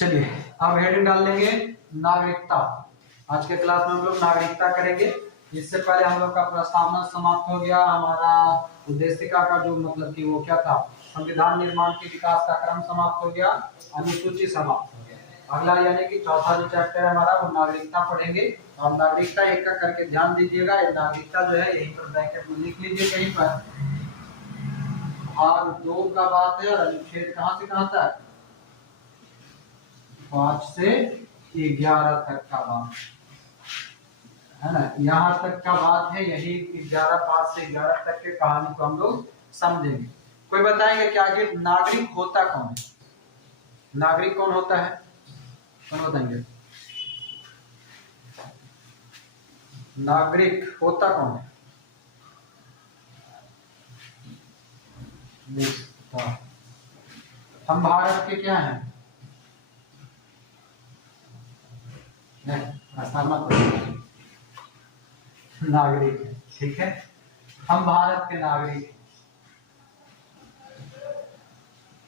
चलिए अब हेडिंग डाल देंगे नागरिकता। आज के क्लास में हम लोग नागरिकता करेंगे। इससे पहले हम लोग का प्रस्तावना समाप्त हो गया। हमारा उद्देशिका का जो मतलब कि वो क्या था, संविधान निर्माण के विकास का क्रम समाप्त हो गया, अनुसूची समाप्त हो गया। अगला यानी कि चौथा जो चैप्टर है हमारा वो नागरिकता पढ़ेंगे। और नागरिकता एक का करके ध्यान दीजिएगा। ये नागरिकता जो है यहीं पर ब्रैकेट में लिख लीजिए कहीं पर। भाग 2 का बात है और अनुच्छेद कहाँ से कहाँ तक, 5 से 11 तक का बात है ना। यहाँ तक का बात है, यही 5 से 11 तक के कहानी को हम लोग समझेंगे। कोई बताएंगे क्या कि नागरिक होता कौन है? नागरिक कौन होता है? कौन बताएंगे? नागरिक होता कौन है? हम भारत के क्या हैं? नागरिक है, ठीक है। हम भारत के नागरिक हैं।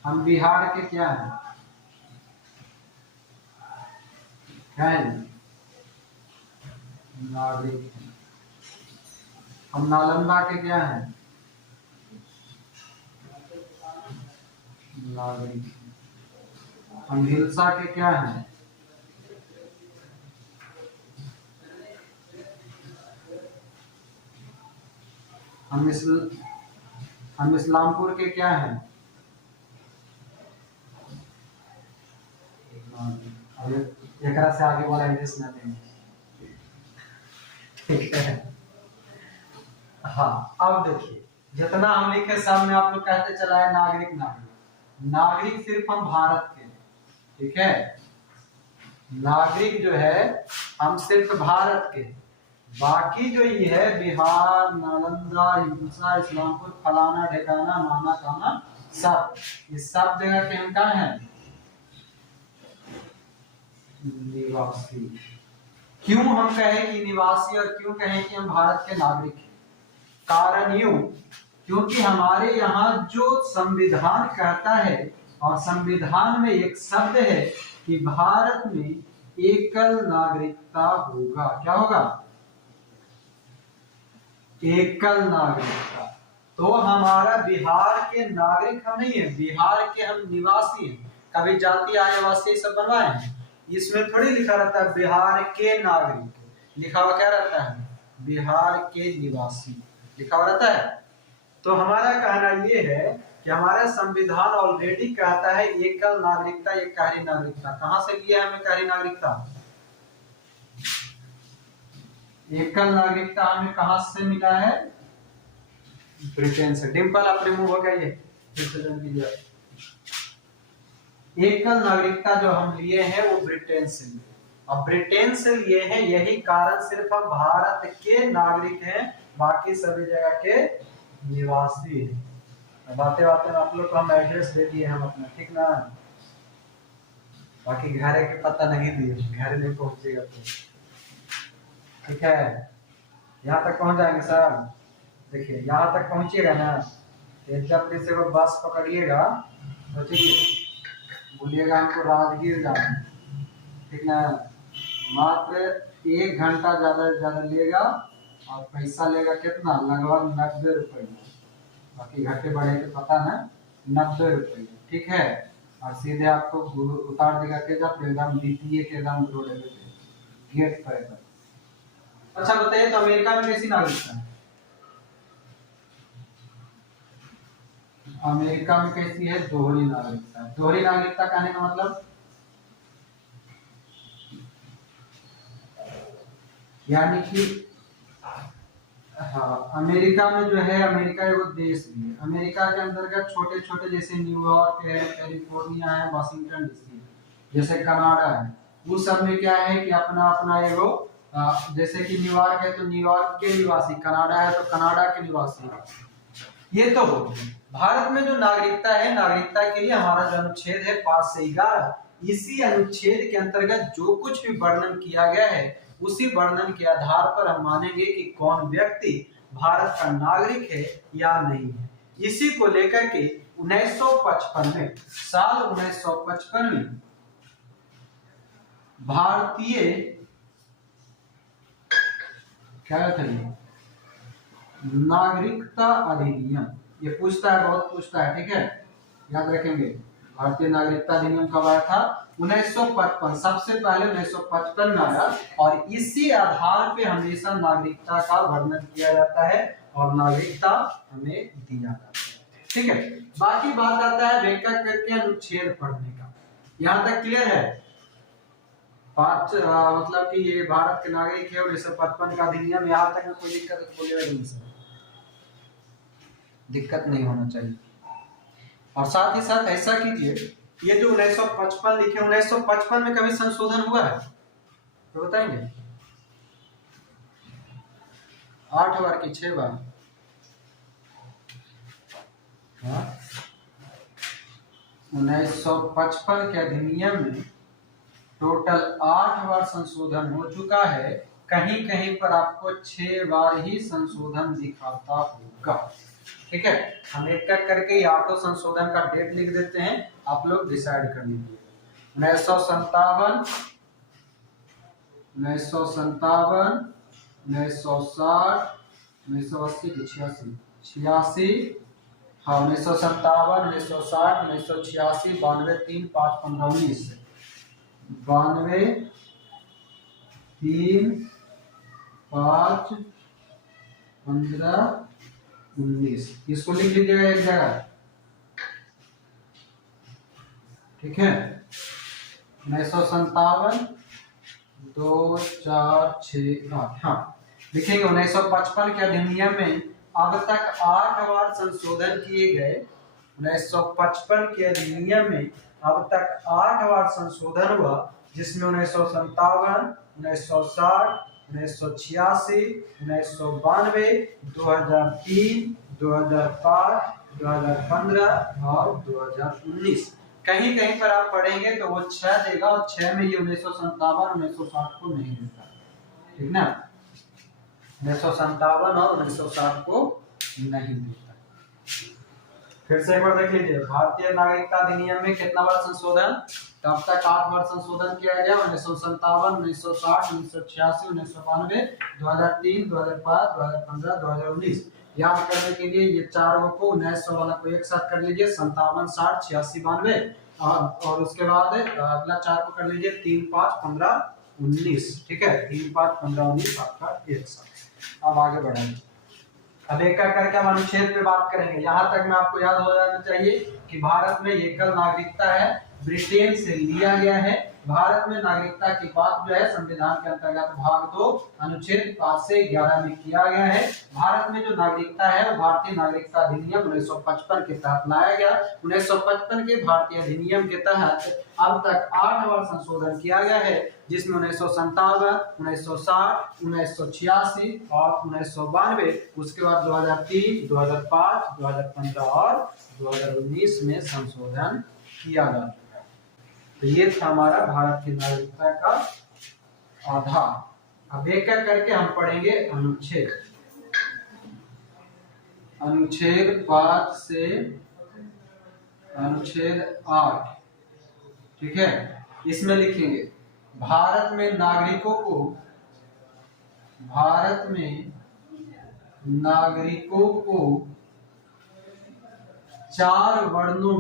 हम बिहार के क्या हैं? क्या है? नागरिक हैं। हम नालंदा के क्या हैं? नागरिक हैं। हम हिल्सा के क्या हैं? हम इस्लामपुर के क्या हैं? एक से आगे वाला इंग्लिश में नहीं, ठीक है। हाँ, अब देखिए जितना हम लिखे सब में आप लोग कहते चला है नागरिक नागरिक। नागरिक सिर्फ हम भारत के, ठीक है। नागरिक जो है हम सिर्फ भारत के, बाकी जो ये है बिहार, नालंदा, हिंसा, इस्लामपुर, फलाना ढेकाना, माना काना, सब इस सब जगह के हम कहाँ हैं? निवासी। क्यों हम कहें कि निवासी और क्यों कहें कि हम भारत के नागरिक हैं? कारण यूं, क्योंकि हमारे यहाँ जो संविधान कहता है और संविधान में एक शब्द है कि भारत में एकल नागरिकता होगा। क्या होगा? एकल नागरिकता। तो हमारा बिहार के नागरिक हम नहीं है, बिहार के हम निवासी हैं। कभी जाति आय वासी सब बनवाए हैं, इसमें थोड़ी लिखा रहता है बिहार के नागरिक, लिखा हुआ क्या रहता है? बिहार के निवासी लिखा हुआ रहता है। तो हमारा कहना ये है कि हमारा संविधान ऑलरेडी कहता है एकल नागरिकता, एककारी नागरिकता। कहां से लिया है हमें एककारी नागरिकता? एकल नागरिकता हमें कहां से मिला है? ब्रिटेन से। डिंपल आप रिमूव हो गया, ये एकल नागरिकता जो हम लिए हैं वो ब्रिटेन से लिए। अब ब्रिटेन से लिए हैं, यही कारण सिर्फ हम भारत के नागरिक हैं, बाकी सभी जगह के निवासी हैं। बातें बातें आप लोग को हम एड्रेस दे दिए हम अपना, ठीक ना। बाकी घर के पता नहीं दिए, घर नहीं पहुंचेगा तो, ठीक है। यहाँ तक पहुंच जाएंगे सर। देखिए यहाँ तक पहुंचिएगा ना, जब से वो बस पकड़िएगा तो ठीक है, बोलिएगा हमको राजगीर जाना है, ठीक ना। मात्र 1 घंटा ज्यादा से ज्यादा लेगा और पैसा लेगा कितना? लगभग 90 रुपये। बाकी घटे बढ़े के पता ना, 90 रुपये, ठीक है। और सीधे आपको उतार देगा के जब एकदम द्वितीय के एकदम रोड गेट पर एकदम। अच्छा बताइए, तो अमेरिका में कैसी नागरिकता है? अमेरिका में कैसी है? दोहरी नागरिकता। दोहरी नागरिकता कहने का मतलब यानी कि हाँ, अमेरिका में जो है, अमेरिका एक देश भी है। अमेरिका के अंतर्गत छोटे छोटे जैसे न्यूयॉर्क है, कैलिफोर्निया है, वाशिंगटन डीसी, जैसे कनाडा है, वो सब में क्या है कि अपना अपना एगो, जैसे कि न्यूयॉर्क है तो न्यूयॉर्क के निवासी, कनाडा है तो कनाडा के निवासी। ये तो हो गया। भारत में जो नागरिकता है, नागरिकता के लिए हमारा जो अनुच्छेद है 5 से 11, इसी अनुच्छेद के अंतर्गत जो कुछ भी वर्णन किया गया है, उसी वर्णन के आधार पर हम मानेंगे कि कौन व्यक्ति भारत का नागरिक है या नहीं है। इसी को लेकर के 1955 में, साल 1955 में भारतीय क्या था ये नागरिकता अधिनियम, ये पूछता है, बहुत पूछता है, ठीक है, याद रखेंगे। भारतीय नागरिकता अधिनियम कब आया था? 1955, सबसे पहले 1955 में आया, और इसी आधार पे हमेशा नागरिकता का वर्णन किया जाता है और नागरिकता हमें दिया जाता है, ठीक है। बाकी बात आता है व्याख्या करके अनुच्छेद पढ़ने का। यहाँ तक क्लियर है? मतलब कि ये भारत के नागरिक है 1955 का अधिनियम, यहाँ तक में कोई दिक्कत बोलेगा नहीं सर, दिक्कत नहीं होना चाहिए। और साथ ही साथ ऐसा कीजिए, ये जो 1955 लिखे, 1955 में कभी संशोधन हुआ है तो बताएंगे? 8 बार की 6 बार? हाँ, 1955 के अधिनियम में टोटल 8 बार संशोधन हो चुका है, कहीं कहीं पर आपको 6 बार ही संशोधन दिखाता होगा, ठीक है। हम एक एक करके ये आठों संशोधन का डेट लिख देते हैं, आप लोग डिसाइड कर लीजिए। 1957, 1957, 1960, 1980 की 86, हाँ 1957, 1960, 1986, 92, 3, 5, 15, 19, 92, 3, 5, 15, 19, इसको लिख लीजिएगा एक जगह, ठीक है। 1957, 2, 4, 6, 8, हाँ लिखेंगे। 1955 के अधिनियम में अब तक 8 बार संशोधन किए गए। 1955 के अधिनियम में अब तक 8 बार संशोधन हुआ, जिसमें 1957, 1960, 1986, 1992, 2003, 2005, 2015 और 2019। कहीं कहीं पर आप पढ़ेंगे तो वो 6 देगा, और 6 में ये 1957, 1960 को नहीं देता, ठीक ना। 1957 और 1960 को नहीं देता। फिर से एक बार देख लीजिए, भारतीय नागरिकता अधिनियम में कितना बार संशोधन? तब तक 8 बार संशोधन किया गया। 1957, 1960, 1986, 1992, 2003, 2005, 2015, 2019। याद करने के लिए ये चारों को 1900 वाला को एक साथ कर लीजिए, 57, 60, 86, 92, और उसके बाद अगला 4 को कर लीजिए, 3, 5, 15, 19, ठीक है। 3, 5, 15, 19 आपका एक साथ। अब आगे बढ़ेंगे, अब एक एक करके हम अनुच्छेद पे बात करेंगे। यहाँ तक में आपको याद हो जाना चाहिए कि भारत में एकल नागरिकता है, ब्रिटेन से लिया गया है। भारत में नागरिकता की बात जो है संविधान के अंतर्गत भाग 2 अनुच्छेद 5 से 11 में किया गया है। भारत में जो नागरिकता है वो भारतीय नागरिकता अधिनियम 1955 के तहत लाया गया। 1955 के भारतीय अधिनियम के तहत अब तक 8 बार संशोधन किया गया है, जिसमें 1957, 1960, 1986 और 1992, उसके बाद 2003, 2005, 2015 और 2019 में संशोधन किया गया। तो ये था हमारा भारत की नागरिकता का आधार। अब एक एक करके हम पढ़ेंगे अनुच्छेद। अनुच्छेद 5 से अनुच्छेद 8, ठीक है। इसमें लिखेंगे भारत में नागरिकों को 4 वर्णों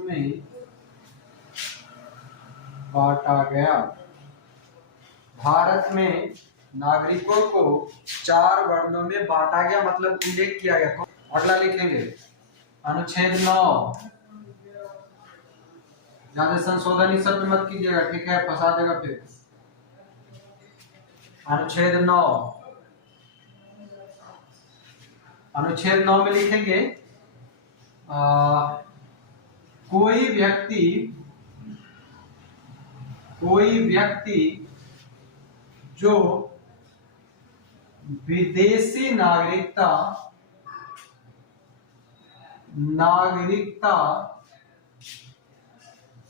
में बांटा गया। भारत में नागरिकों को 4 वर्णों में बांटा गया, मतलब उल्लेख किया गया। अगला लिखेंगे अनुच्छेद 9। ज्यादा संशोधन इस शब्द मत कीजिएगा, ठीक है, फंसा देगा फिर। अनुच्छेद 9, अनुच्छेद 9 में लिखेंगे कोई व्यक्ति जो विदेशी नागरिकता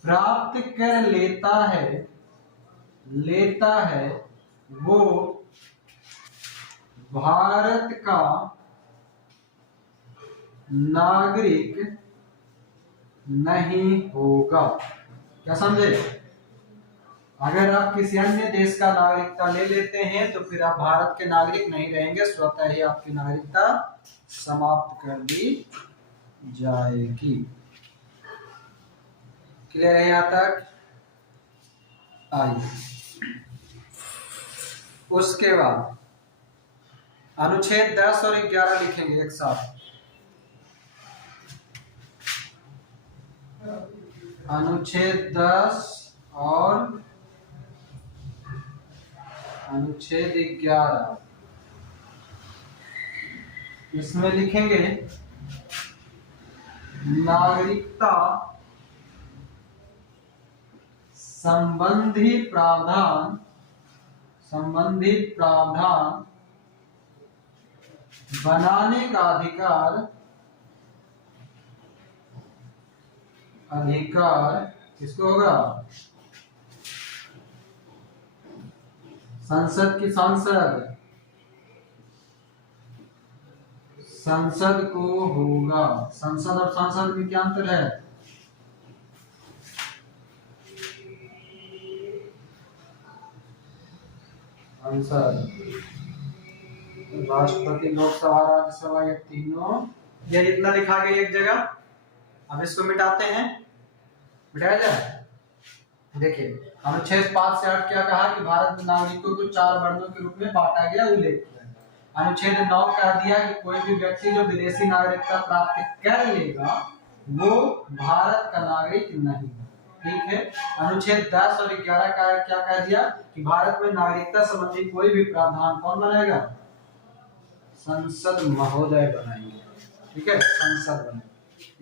प्राप्त कर लेता है वो भारत का नागरिक नहीं होगा। क्या समझे? अगर आप किसी अन्य देश का नागरिकता ले लेते हैं तो फिर आप भारत के नागरिक नहीं रहेंगे, स्वतः ही आपकी नागरिकता समाप्त कर दी जाएगी। क्लियर है यहाँ तक? आइए उसके बाद अनुच्छेद 10 और 11 लिखेंगे एक साथ। अनुच्छेद 10 और अनुच्छेद 11, इसमें लिखेंगे नागरिकता संबंधी प्रावधान बनाने का अधिकार किसको होगा? संसद को होगा। संसद और सांसद में क्या अंतर है? संसद, राष्ट्रपति, लोकसभा, राज्यसभा, ये तीनों, ये इतना लिखा गया एक जगह। अब इसको मिटाते हैं, मिटाया जाए। देखिए अनुच्छेद 5 से 8 क्या कहा कि भारत में नागरिकों को 4 वर्णों के रूप में बांटा गया, उल्लेख किया। अनुच्छेद 9 कह दिया कि कोई भी व्यक्ति जो विदेशी नागरिकता प्राप्त कर लेगा वो भारत का नागरिक नहीं। ठीक है। अनुच्छेद 10 और 11 का क्या कह दिया कि भारत में नागरिकता संबंधी कोई भी प्रावधान कौन बनाएगा? संसद महोदय बनाएंगे। ठीक है, संसद बनाएंगे।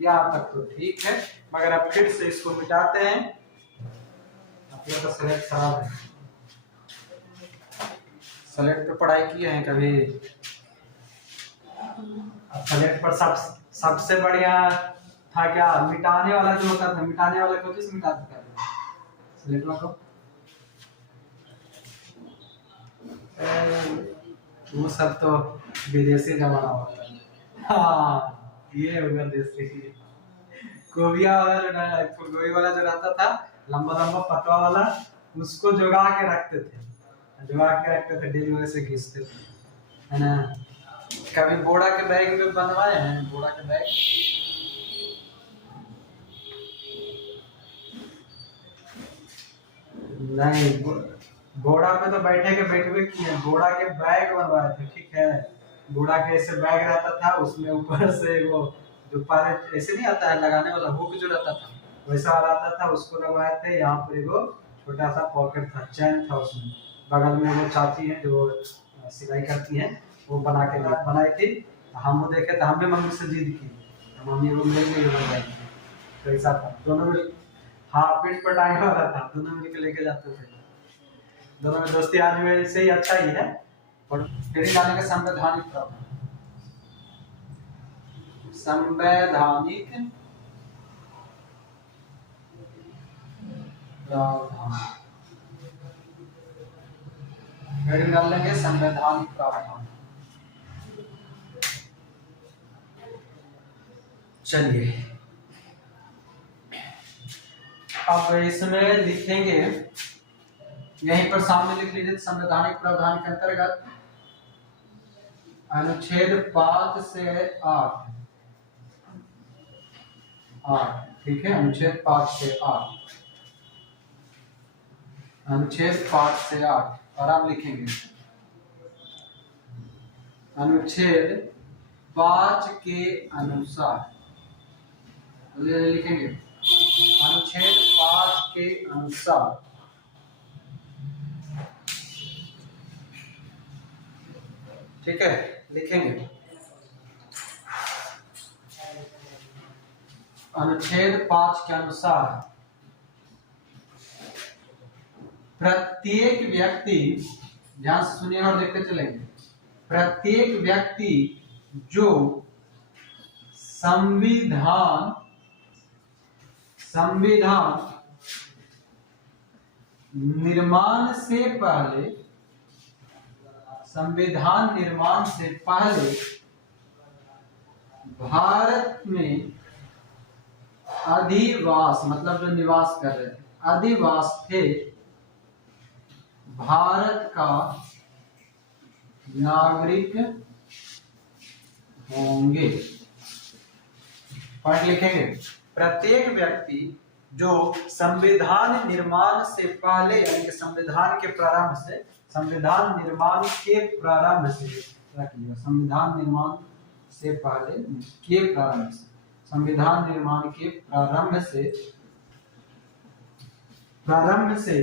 यहाँ तक तो ठीक है, मगर अब फिर से इसको मिटाते हैं। आपका तो सिलेक्ट खराब है। सिलेक्ट पे पढ़ाई किए हैं कभी? सिलेक्ट पर सबसे बढ़िया था क्या? मिटाने वाला जो होता था, मिटाने वाला को किस मिटाता था? सिलेक्ट को वो सब तो विदेशी जमाना होता है। हाँ, ये होगा देसी। कोबिया वाला जो फुलगोभी वाला जो रहता था, लंबा लंबा पतवा वाला, उसको जुगा के रखते थे, डेली वजह से घिसते थे, है ना? कभी बोड़ा के बैग में बनवाए हैं? बोड़ा के बैग नहीं, घोड़ा पे तो बैठे किए, घोड़ा के बैग बनवाए थे। ठीक है, घोड़ा के ऐसे बैग रहता था, उसमें ऊपर से वो जो पाले ऐसे नहीं आता है लगाने वाला, हुक जो रहता था वैसा वाला आता था, उसको लगवाए थे। यहाँ पर एगो छोटा सा पॉकेट था, चैन था उसमें। बगल में वो चाची है जो सिलाई करती हैं, वो बनाई थी। हम वो देखे तो हम भी मम्मी से जिद की, मम्मी वो लेंगे बनवाएंगे। तो ऐसा था, दोनों में हाँ पीठ पर टांगे वाला था, दोनों मिलकर लेके जाते थे। दोनों में दोस्ती आज में से ही अच्छा ही है। और फिर डालने का संवैधानिक प्रावधान, संवैधानिक प्रावधान, फिर डाल लेंगे संवैधानिक प्रावधान। चलिए अब इसमें लिखेंगे, यहीं पर सामने लिख लीजिए। संवैधानिक प्रावधान के अंतर्गत अनुच्छेद 5 से 8, ठीक है, अनुच्छेद 5 से 8, अनुच्छेद 5 से 8 और आप लिखेंगे अनुच्छेद 5 के अनुसार, लिखेंगे अनुच्छेद 5 के अनुसार ठीक है, लिखेंगे अनुच्छेद 5 के अनुसार प्रत्येक व्यक्ति, ध्यान से सुनिए और देखते चलेंगे, प्रत्येक व्यक्ति जो संविधान निर्माण से पहले भारत में अधिवास, मतलब जो निवास कर रहे थे, अधिवासी थे भारत का नागरिक होंगे। पढ़ लिखेंगे, प्रत्येक व्यक्ति जो संविधान निर्माण से पहले यानी कि संविधान के प्रारंभ से, संविधान निर्माण के प्रारंभ से, संविधान निर्माण से पहले के प्रारंभ से, संविधान निर्माण के प्रारंभ से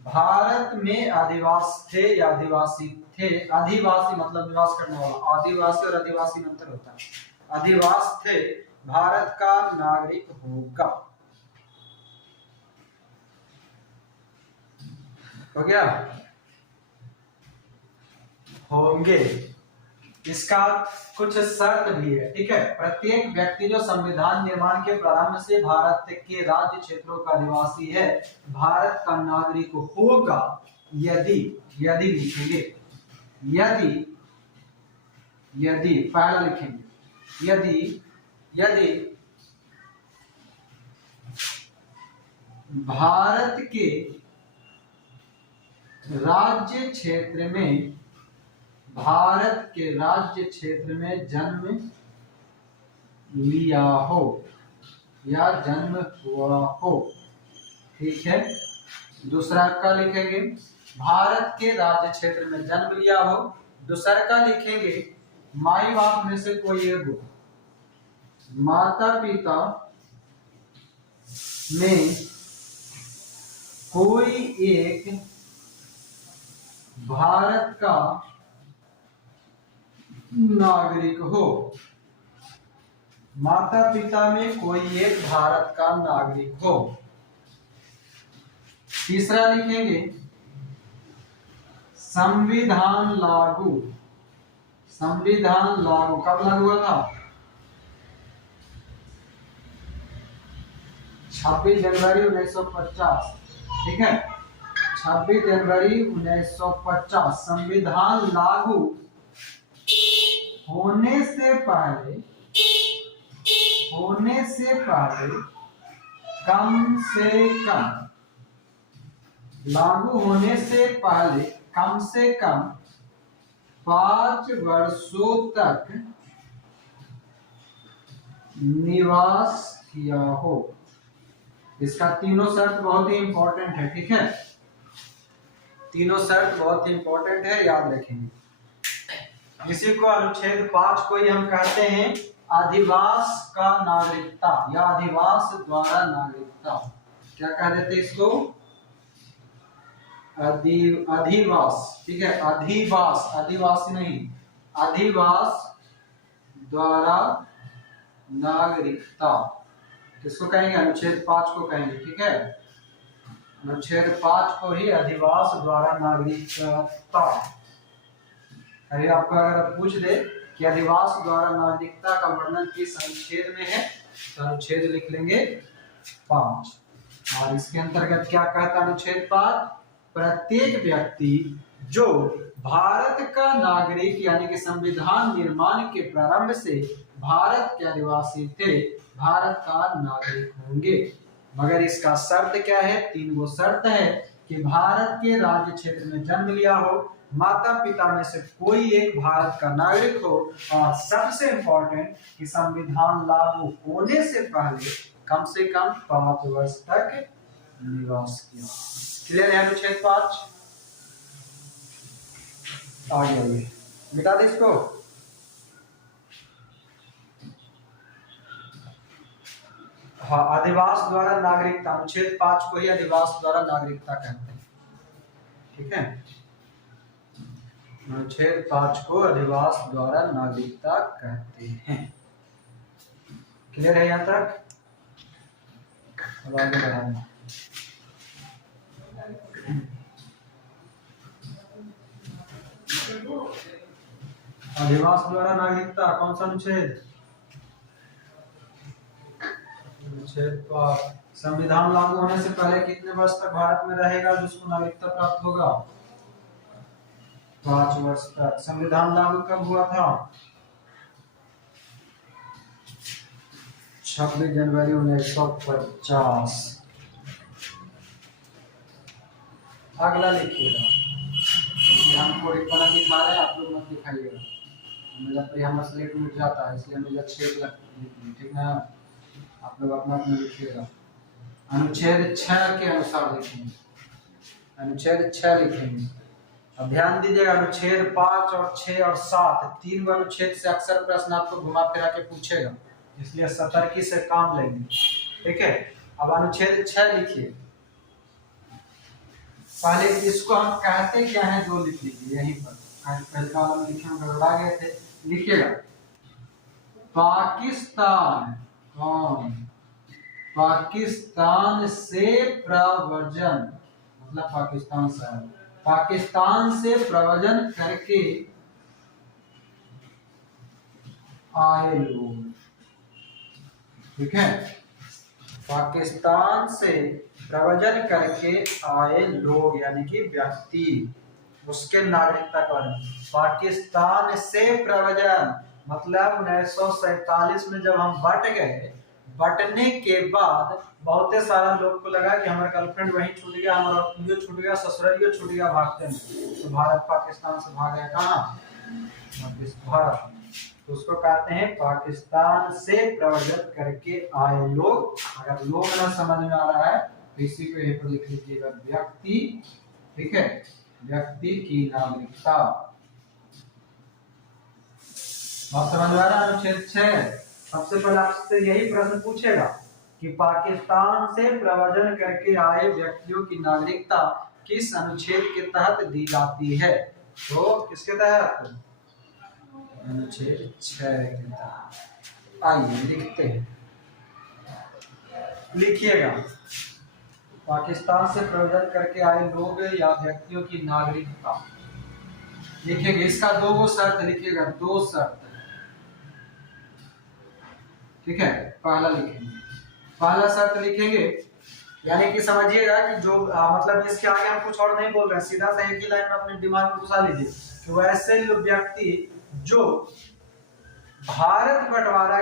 भारत में आदिवासी थे या आदिवासी थे। आदिवासी मतलब निवास करने वाला, आदिवासी और आदिवासी में अंतर होता है। आदिवासी थे भारत का नागरिक होगा। हो गया, होंगे। इसका कुछ शर्त भी है, ठीक है। प्रत्येक व्यक्ति जो संविधान निर्माण के प्रारंभ से भारत के राज्य क्षेत्रों का निवासी है भारत का नागरिक होगा यदि, यदि लिखेंगे, यदि पहला लिखेंगे, यदि भारत के राज्य क्षेत्र में जन्म लिया हो या जन्म हुआ हो, ठीक है। दूसरा का लिखेंगे, भारत के राज्य क्षेत्र में जन्म लिया हो। दूसरा का लिखेंगे, माई बाप में से कोई एक हो, माता पिता में कोई एक भारत का नागरिक हो, माता पिता में कोई एक भारत का नागरिक हो। तीसरा लिखेंगे, संविधान लागू, संविधान लागू कब लागू हुआ था? 26 जनवरी 1950, ठीक है। 26 जनवरी 1950 संविधान लागू होने से पहले कम से कम, लागू होने से पहले कम से कम 5 वर्षों तक निवास किया हो। इसका तीनों शर्त बहुत ही इंपॉर्टेंट है, ठीक है। तीनों शर्त बहुत ही इंपॉर्टेंट है, याद रखेंगे। इसी को अनुच्छेद 5 को ही हम कहते हैं अधिवास का नागरिकता या अधिवास द्वारा नागरिकता। क्या कह देते इसको? अधिवास, ठीक है। अधिवास, आदिवासी नहीं, अधिवास द्वारा नागरिकता किसको कहेंगे? अनुच्छेद 5 को कहेंगे, ठीक है। अनुच्छेद 5 को ही अधिवास द्वारा नागरिकता। अरे आपको अगर पूछ दे कि अधिवास द्वारा नागरिकता का वर्णन किस अनुच्छेद में है तो अनुच्छेद लिख लेंगे 5। और इसके अंतर्गत क्या कहता है अनुच्छेद 5? प्रत्येक व्यक्ति जो भारत का नागरिक यानी कि संविधान निर्माण के प्रारंभ से भारत के निवासी थे भारत का नागरिक होंगे। मगर इसका शर्त क्या है? 3 गो शर्त है कि भारत के राज्य क्षेत्र में जन्म लिया हो, माता पिता में से कोई एक भारत का नागरिक हो, और सबसे इंपॉर्टेंट कि संविधान लागू होने से पहले कम से कम 5 वर्ष तक निवास किया। क्लियर है अनुच्छेद 5? आगे मिटा दे इसको। हाँ, अधिवास द्वारा नागरिकता, अनुच्छेद 5 को ही अधिवास द्वारा नागरिकता कहते हैं, ठीक है। अनुच्छेद 5 को अधिवास द्वारा नागरिकता कहते हैं। क्लियर है यहाँ तक? अब आगे बढ़ाएंगे। अधिवास द्वारा नागरिकता कौन सा अनुच्छेद? अनुच्छेद 5। संविधान लागू होने से पहले कितने वर्ष तक भारत में रहेगा जिसको नागरिकता प्राप्त होगा? 5 वर्ष तक। संविधान लागू कब हुआ था? 26 जनवरी 1950। अगला लिखिएगा, हमको बना दिखा रहे हैं, आप लोग मत दिखाइएगा, मेरा यहाँ स्लेट मिट जाता है इसलिए मुझे छेद लिखनी, ठीक है। आप लोग अपना अपना लिखिएगा। अनुच्छेद 6 के अनुसार लिखेंगे, अनुच्छेद 6 लिखेंगे। अब ध्यान दीजिएगा, अनुच्छेद 5 और 6 और 7 तीन अनुच्छेद से अक्सर प्रश्न आपको घुमा फिरा के पूछेगा, इसलिए सतर्की से काम लेंगे, ठीक है। अब अनुच्छेद 6 लिखिए। पहले इसको हम कहते क्या है जो लिख लीजिए यहीं पर, पहले कॉलम लिखे हम गड़बड़ा गए थे, लिखिएगा पाकिस्तान, कौन, पाकिस्तान से प्रव्रजन, मतलब पाकिस्तान से, पाकिस्तान से प्रव्रजन करके आए लोग, ठीक है। पाकिस्तान से प्रव्रजन करके आए लोग यानी कि व्यक्ति, उसके नागरिकता का, पाकिस्तान से प्रव्रजन मतलब 1947 में जब हम बट गए, बटने के बाद बहुत सारा लोग को लगा कि हमारा गर्लफ्रेंड वहीं छूट गया, हमारा पियो छूट गया, ससुरालियो छूट गया भागते में, तो भारत पाकिस्तान से भाग गया कहाँ, भारत, तो उसको कहते हैं पाकिस्तान से प्रव्रजन करके आए लोग। अगर लोग ना समझ में आ रहा है तो इसी को यहीं पर लिख लीजिएगा व्यक्ति, ठीक है, व्यक्ति की नागरिकता। आप समझ में आ रहा है अनुच्छेद 6। सबसे पहले आपसे यही प्रश्न पूछेगा कि पाकिस्तान से प्रव्रजन करके आए व्यक्तियों की नागरिकता किस अनुच्छेद के तहत दी जाती है, तो किसके तहत, अनुच्छेद 6 के तहत। आइए लिखते हैं, लिखिएगा पाकिस्तान से प्रव्रजन करके आए लोग या व्यक्तियों की नागरिकता, लिखेंगे इसका दो शर्त लिखिएगा, दो शर्त, ठीक है। पहला लिखेंगे, पहला शर्त लिखेंगे, यानी कि समझिएगा कि जो मतलब इसके आगे हम कुछ और नहीं बोल रहे हैं, सीधा सा एक ही लाइन में अपने दिमाग में घुसा लीजिए कि वैसे व्यक्ति जो भारत बंटवारा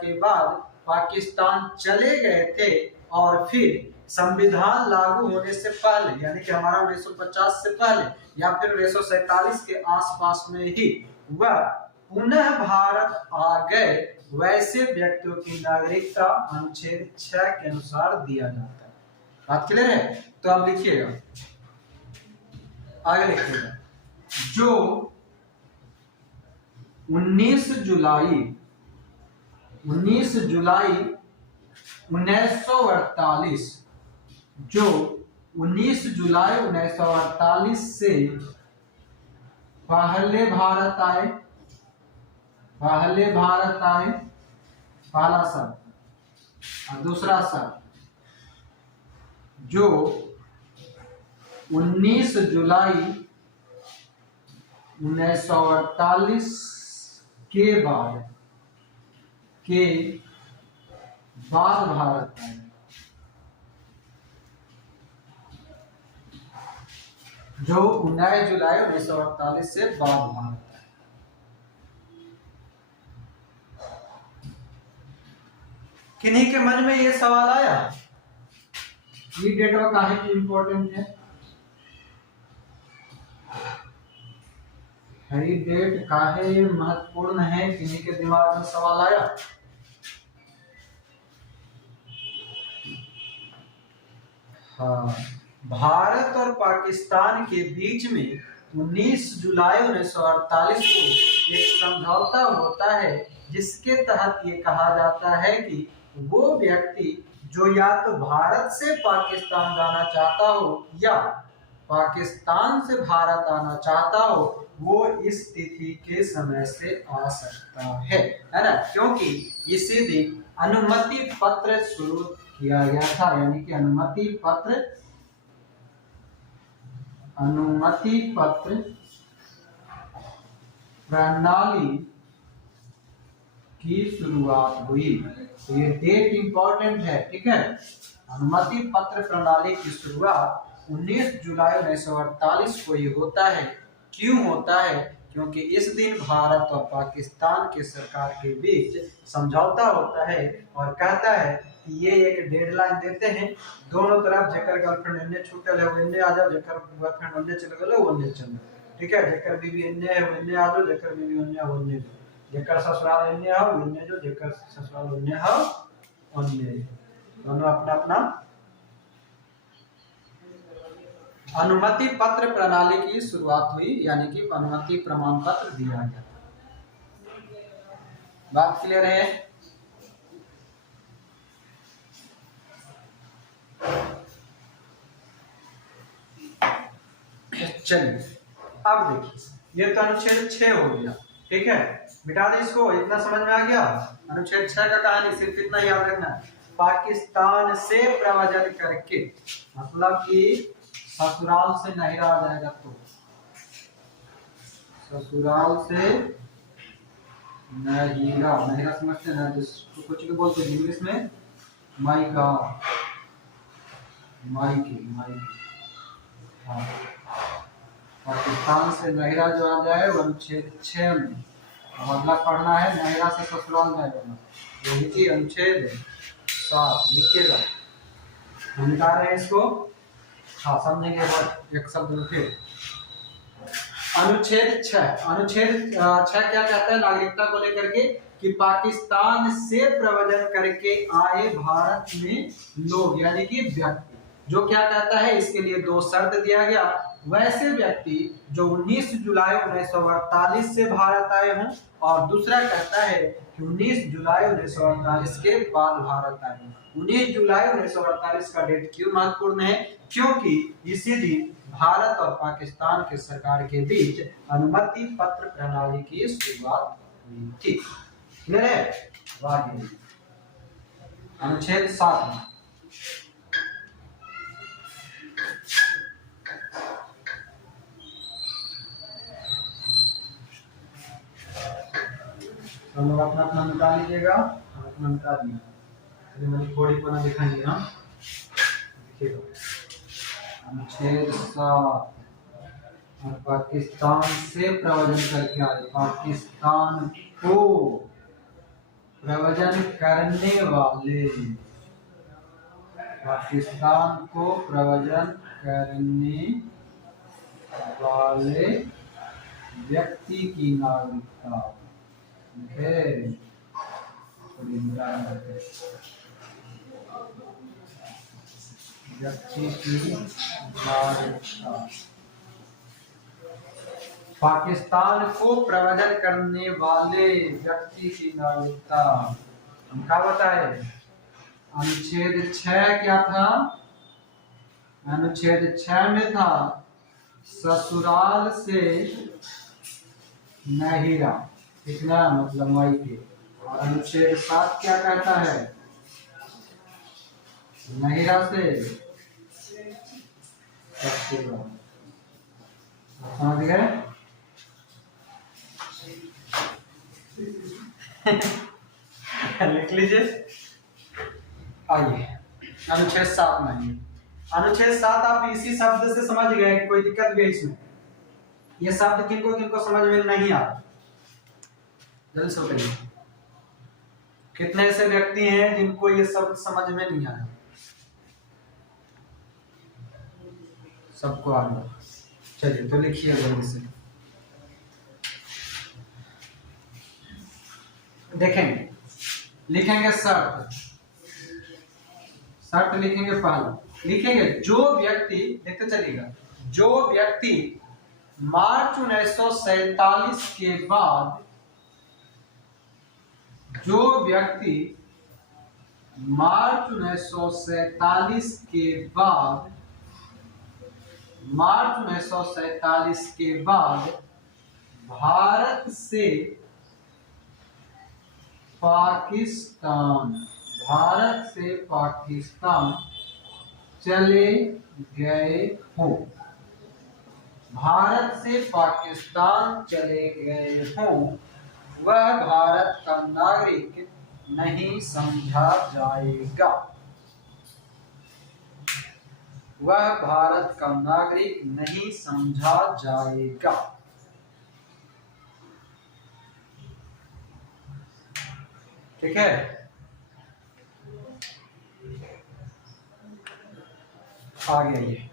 के बाद पाकिस्तान चले गए थे और फिर संविधान लागू होने से पहले, यानी कि हमारा 1950 से पहले या फिर 1947 के आसपास में ही वह पुनः भारत आ गए, वैसे व्यक्तियों की नागरिकता अनुच्छेद 6 के अनुसार दिया जाता है। बात क्लियर है? तो अब लिखिएगा, आगे लिखिएगा, जो 19 जुलाई 1948, जो 19 जुलाई 1948 से पहले भारत आए, पहला शब्द, और दूसरा शब्द जो 19 जुलाई 1948 के बाद भारत आए, जो 19 जुलाई 1948 से बाद भारत आए। किन्हीं के मन में ये सवाल आया, ये डेट काहे की इंपॉर्टेंट है, ये डेट काहे महत्वपूर्ण है, किन्हीं के दिमाग में सवाल आया? हाँ, भारत और पाकिस्तान के बीच में 19 जुलाई 1948 को एक समझौता होता है, जिसके तहत ये कहा जाता है कि वो व्यक्ति जो या तो भारत से पाकिस्तान जाना चाहता हो या पाकिस्तान से भारत आना चाहता हो, वो इस तिथि के समय से आ सकता है ना, क्योंकि इसी दिन अनुमति पत्र शुरू किया गया था, यानी कि अनुमति पत्र प्रणाली की शुरुआत हुई। तो ये डेट इंपॉर्टेंट है, ठीक है। अनुमति पत्र प्रणाली की शुरुआत 19 जुलाई 1948 को ही होता है। क्यों होता है? क्योंकि इस दिन भारत और पाकिस्तान के सरकार के बीच समझौता होता है और कहता है कि ये एक डेडलाइन देते हैं, दोनों तरफ जेकर गर्लफ्रेंड इन्ने छूटल है वो इन्ने आ जाओ, जेकर गर्लफ्रेंड उन्ने चल गए वो उन्ने चल, ठीक है, जेकर बीवी इन्ने है वो इन्ने आ जाओ, जेकर बीवी उन्ने है वो उन्ने जाओ, जेकर ससुराल इन्ने है वो इन्ने जो, जेकर ससुराल उन्ने है उन्ने, दोनों अपना अपना अनुमति पत्र प्रणाली की शुरुआत हुई, यानी कि अनुमति प्रमाण पत्र दिया गया। बात क्लियर है? चलिए अब देखिए, ये तो अनुच्छेद 6 हो गया, ठीक है, मिटा दे इसको, इतना समझ में आ गया। अनुच्छेद 6 का कहानी सिर्फ इतना याद रखना है, पाकिस्तान से प्रव्रजन करके, मतलब कि ससुराल से नहिरा आ जाएगा तो, ससुराल से नहिरा, नहिरा समझते हैं जिसको कुछ भी बोलते हैं इंग्लिश में, मायका, मायके, हाँ, पाकिस्तान से नहिरा जो आ जाए वो अनुच्छेद 6 में, अगला पढ़ना है नहिरा से ससुराल जाएगा, यही अनुच्छेद 7 लिखिएगा, हम लिखा रहे हैं इसको, हाँ समझेंगे एक शब्द फिर। अनुच्छेद 6, अनुच्छेद 6 क्या कहता है नागरिकता को लेकर के, कि पाकिस्तान से प्रव्रजन करके आए भारत में लोग, यानी कि व्यक्ति, जो क्या कहता है इसके लिए 2 शर्त दिया गया, वैसे व्यक्ति जो 19 जुलाई 1948 से भारत आए हों, और दूसरा कहता है कि 19 जुलाई 1948 के बाद भारत आए हों। 19 जुलाई 1948 का डेट क्यों महत्वपूर्ण है? क्योंकि इसी दिन भारत और पाकिस्तान के सरकार के बीच अनुमति पत्र प्रणाली की शुरुआत हुई थी। क्लियर है? अनुच्छेद 7 हम लोग अपना अपना मिटा लीजिएगा, हम अपना मिटा दिया, चलिए मैंने थोड़ी पना दिखाएंगे ना, देखिएगा अनुच्छेद 7, और पाकिस्तान से प्रव्रजन करके आए, पाकिस्तान को प्रव्रजन करने वाले, पाकिस्तान को प्रव्रजन करने वाले व्यक्ति की नागरिकता, व्यक्ति की नागरिकता, पाकिस्तान को प्रव्रजन करने वाले व्यक्ति की नागरिकता, हम क्या बताए? अनुच्छेद 6 क्या था? अनुच्छेद 6 में था ससुराल से नहिरा, कितना मतलब मायके, और अनुच्छेद 7 क्या कहता है? नहिरा से ससुराल, समझ गए? लिख लीजिए, आइए अनुच्छेद 7 में, अनुच्छेद 7 आप इसी शब्द से समझ गए, कोई दिक्कत भी है इसमें? ये शब्द किनको किनको समझ में नहीं आ रहा, जल्दी से बताइए, कितने ऐसे व्यक्ति हैं जिनको ये शब्द समझ में नहीं आया? सबको आ गया, चलिए तो लिखिए जल्दी से, देखेंगे, लिखेंगे शर्त, शर्त लिखेंगे, पहला लिखेंगे जो व्यक्ति, देखते चलिएगा, जो व्यक्ति मार्च 1947 के बाद, जो व्यक्ति मार्च 1947 के बाद, मार्च 1947 के बाद भारत से पाकिस्तान, भारत से पाकिस्तान चले गए हो, भारत से पाकिस्तान चले गए हो, वह भारत का नागरिक नहीं समझा जाएगा, वह भारत का नागरिक नहीं समझा जाएगा। ठीक है। आगे ये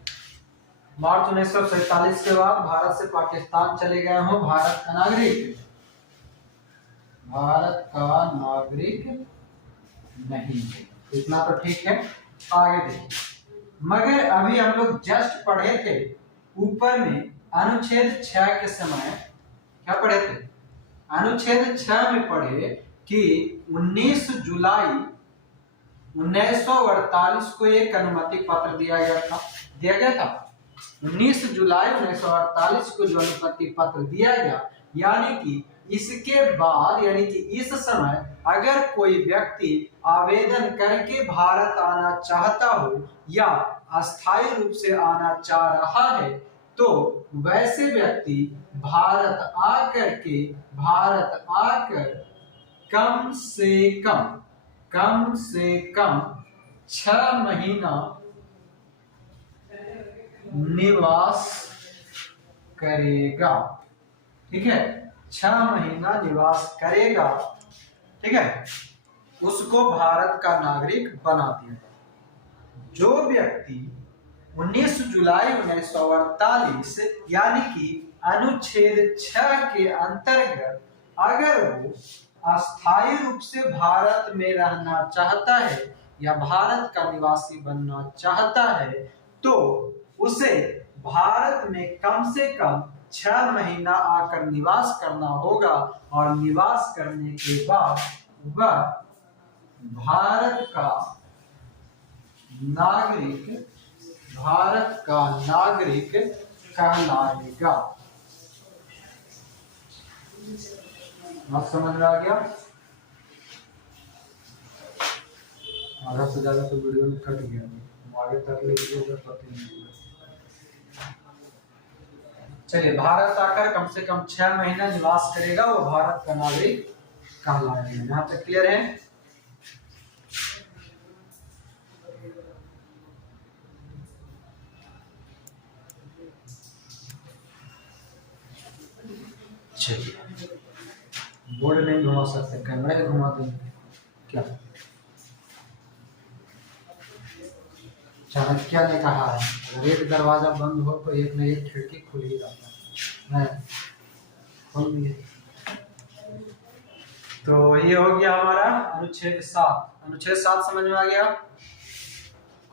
मार्च 1947 के बाद भारत से पाकिस्तान चले गए हो भारत का नागरिक, भारत का नागरिक नहीं, इतना तो ठीक है। आगे देखिए, मगर अभी हम लोग जस्ट पढ़े थे ऊपर में अनुच्छेद 6 के समय, क्या पढ़े थे? अनुच्छेद 6 में पढ़े कि 19 जुलाई 1948 को एक अनुमति पत्र दिया गया था। 19 जुलाई 1948 को जो अनुमति पत्र दिया गया, यानी कि इसके बाद, यानी कि इस समय अगर कोई व्यक्ति आवेदन करके भारत आना चाहता हो या अस्थायी रूप से आना चाह रहा है, तो वैसे व्यक्ति भारत आकर कम से कम 6 महीना निवास करेगा। ठीक है, 6 महीना निवास करेगा, ठीक है, उसको भारत का नागरिक बना दिया। जो व्यक्ति 19 जुलाई 1948 यानी कि अनुच्छेद 6 के अंतर्गत अगर वो अस्थायी रूप से भारत में रहना चाहता है या भारत का निवासी बनना चाहता है, तो उसे भारत में कम से कम 6 महीना आकर निवास करना होगा और निवास करने के बाद वह भारत का नागरिक कहलाएगा। बात समझ में आ गया? आधा से ज्यादा तो वीडियो में कट गया, आगे तक लिखिए जब पता नहीं। चलिए, भारत आकर कम से कम 6 महीना निवास करेगा, वो भारत का नागरिक कहलाएगा। यहाँ तक क्लियर है? चलिए, बोर्ड नहीं घुमा सकते, कैमरा ही घुमा देंगे क्या? चाणक्य ने कहा है, अगर एक दरवाजा बंद हो तो एक न एक खिड़की खुल ही जाता है। खोल दिए। तो ये हो गया हमारा अनुच्छेद 7। अनुच्छेद 7 समझ में आ गया?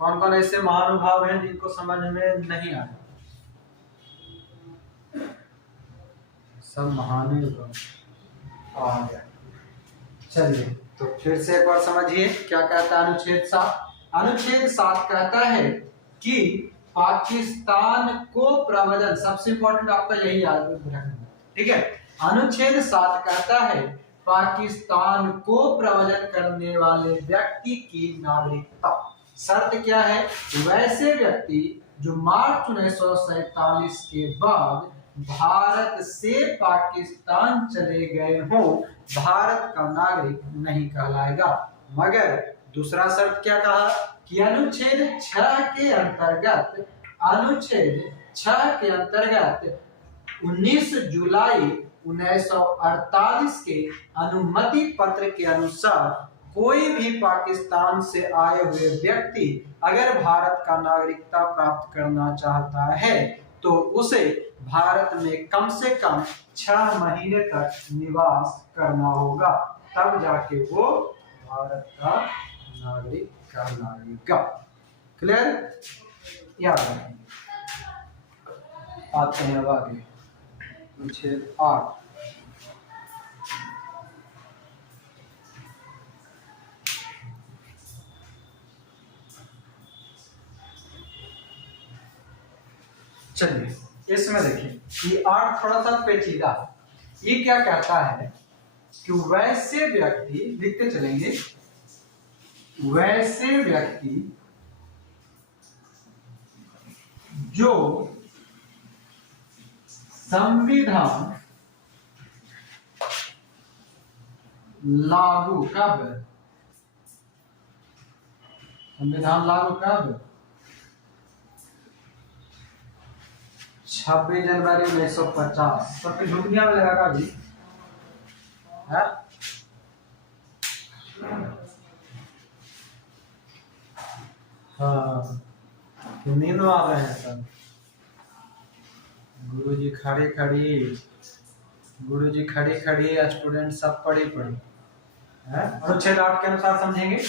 कौन कौन ऐसे महानुभाव हैं जिनको समझ में नहीं आया? सब महानुभाव आ गया। चलिए, तो फिर से एक बार समझिए क्या कहता है अनुच्छेद 7। अनुच्छेद 7 कहता है कि पाकिस्तान को प्रबंधन, सबसे इंपॉर्टेंट आपका यही याद रखना, ठीक है। अनुच्छेद 7 कहता है पाकिस्तान को प्रबंधन करने वाले व्यक्ति की नागरिकता, शर्त क्या है? वैसे व्यक्ति जो मार्च 1947 के बाद भारत से पाकिस्तान चले गए हो, भारत का नागरिक नहीं कहलाएगा। मगर दूसरा शर्त क्या कहा कि अनुच्छेद 6 के अंतर्गत 19 जुलाई 1948 के अनुमति पत्र के अनुसार कोई भी पाकिस्तान से आए हुए व्यक्ति अगर भारत का नागरिकता प्राप्त करना चाहता है, तो उसे भारत में कम से कम 6 महीने तक निवास करना होगा, तब जाके वो भारत का नागरिक कहलाएगा। क्लियर? याद रखेंगे। आते हैं अब आगे, अनुच्छेद 8। चलिए, इसमें देखिए ये 8 थोड़ा सा पेचीदा। ये क्या कहता है कि वैसे व्यक्ति, लिखते चलेंगे, वैसे व्यक्ति जो संविधान लागू कब 26 जनवरी 1950। सबके दुनिया में लगा जी है हाँ, नींद में आ रहे हैं सब। गुरुजी खड़ी खड़ी, गुरुजी खड़ी खड़ी, स्टूडेंट सब पढ़ी पढ़ी है। अनुच्छेद 8 के अनुसार समझेंगे।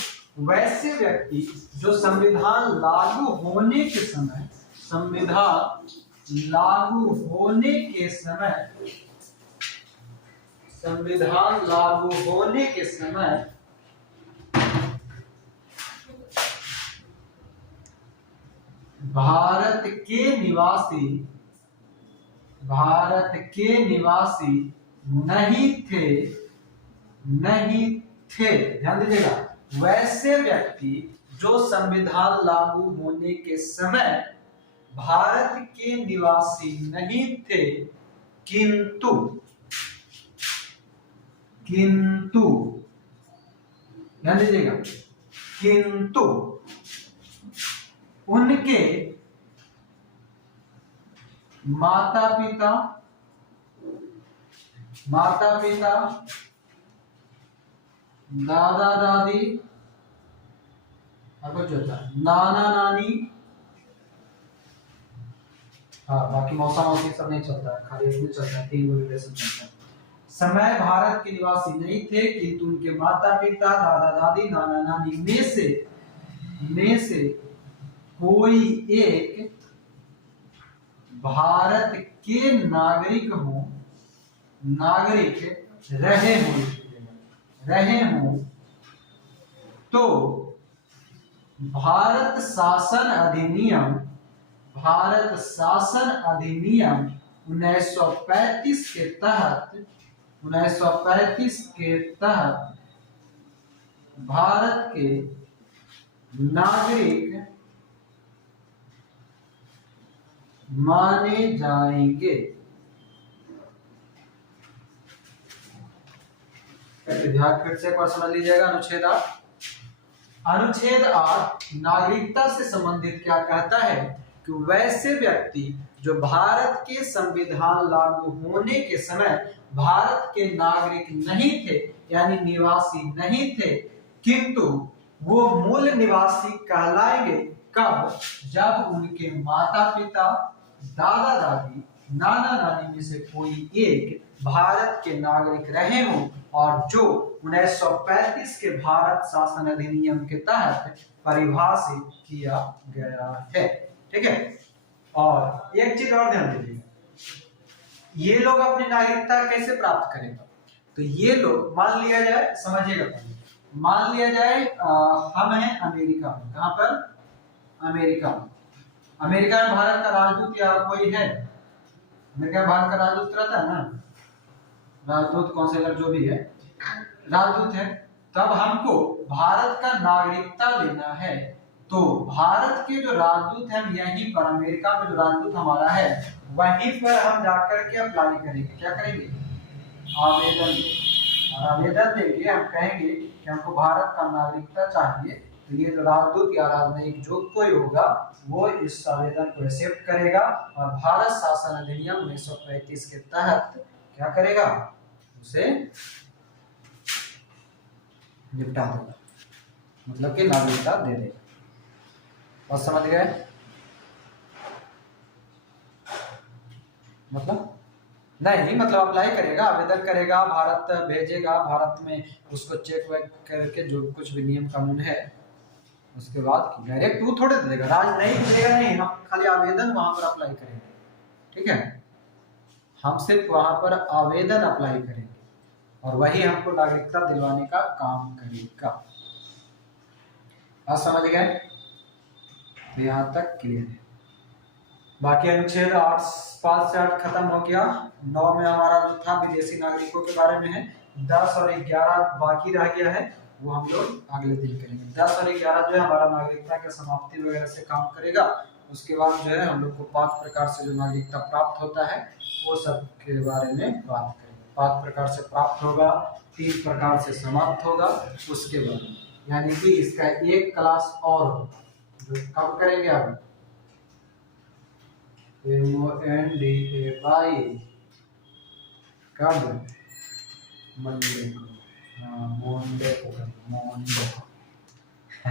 वैसे व्यक्ति जो संविधान लागू होने के समय, संविधान लागू होने के समय, संविधान लागू होने के समय भारत के निवासी, भारत के निवासी नहीं थे, नहीं थे, ध्यान दीजिएगा। वैसे व्यक्ति जो संविधान लागू होने के समय भारत के निवासी नहीं थे, किंतु, किंतु, ध्यान दीजिएगा, किंतु उनके माता पिता, माता पिता, दादा दादी, अब जो था नाना नानी, हाँ बाकी मौसा मौसी सब नहीं चलता है, खाली इसमें चलता है, 3 रिलेशन चलता है। समय भारत के निवासी नहीं थे, किंतु उनके माता पिता, दादा दादी, नाना नानी में से कोई एक भारत के नागरिक हो, नागरिक रहे हो तो भारत शासन अधिनियम, भारत शासन अधिनियम 1935 के तहत, 1935 के तहत भारत के नागरिक माने जाएंगे। ध्यान फिर से एक बार समझ लीजिएगा। अनुच्छेद 8, अनुच्छेद 8 नागरिकता से संबंधित क्या कहता है कि वैसे व्यक्ति जो भारत के संविधान लागू होने के समय भारत के नागरिक नहीं थे, यानी निवासी नहीं थे, किंतु वो मूल निवासी कहलाएंगे कब? जब उनके माता पिता, दादा दादी, नाना नानी में से कोई एक भारत के नागरिक रहे हों और जो 1935 के भारत शासन अधिनियम के तहत परिभाषित किया गया है। ठीक है। और एक चीज और ध्यान दीजिएगा, ये लोग अपनी नागरिकता कैसे प्राप्त करेंगे? तो ये लोग, मान लिया जाए, समझिएगा, मान लिया जाए हम हैं अमेरिका में। कहां पर? अमेरिका में। अमेरिका में भारत का राजदूत या कोई है? अमेरिका में भारत का राजदूत रहता है ना, राजदूत, कौंसलर, जो भी है, राजदूत है। तब हमको भारत का नागरिकता लेना है, तो भारत के जो राजदूत हैं यहीं पर अमेरिका में जो राजदूत हमारा है वहीं पर हम जाकर के अप्लाई करेंगे। क्या करेंगे? आवेदन। और आवेदन देंगे, हम कहेंगे कि हमको भारत का नागरिकता चाहिए। तो ये जो राजदूत या राजनयिक जो कोई होगा वो इस आवेदन को एक्सेप्ट करेगा और भारत शासन अधिनियम 1935 के तहत क्या करेगा? उसे निपटा देगा, मतलब कि नागरिकता दे देगा। और समझ गए? मतलब नहीं, मतलब अप्लाई करेगा, आवेदन करेगा, भारत भेजेगा, भारत में उसको चेक वेक करके जो कुछ भी नियम कानून है उसके बाद डायरेक्ट वो थोड़े दे देगा, राज नहीं देगा, नहीं, हम खाली आवेदन वहां पर अप्लाई करेंगे। ठीक है, हम सिर्फ वहां पर आवेदन अप्लाई करेंगे और वही हमको नागरिकता दिलवाने का काम करेगा। आज समझ गए? तो यहाँ तक क्लियर है। बाकी अनुच्छेद 5 से 8 खत्म हो गया। 9 में हमारा जो था विदेशी नागरिकों के बारे में है। 10 और 11 बाकी रह गया है, वो हम लोग अगले दिन करेंगे। 10 और 11 जो है हमारा नागरिकता के समाप्ति वगैरह से काम करेगा। उसके बाद जो है हम लोग को 5 प्रकार से जो नागरिकता प्राप्त होता है वो सब के बारे में बात करेंगे। 5 प्रकार से प्राप्त होगा, 3 प्रकार से समाप्त होगा, उसके बाद यानी कि इसका एक क्लास और होगा जो कब करेंगे? अब MONDAY कब? मंडे को। हाँ, मंडे को।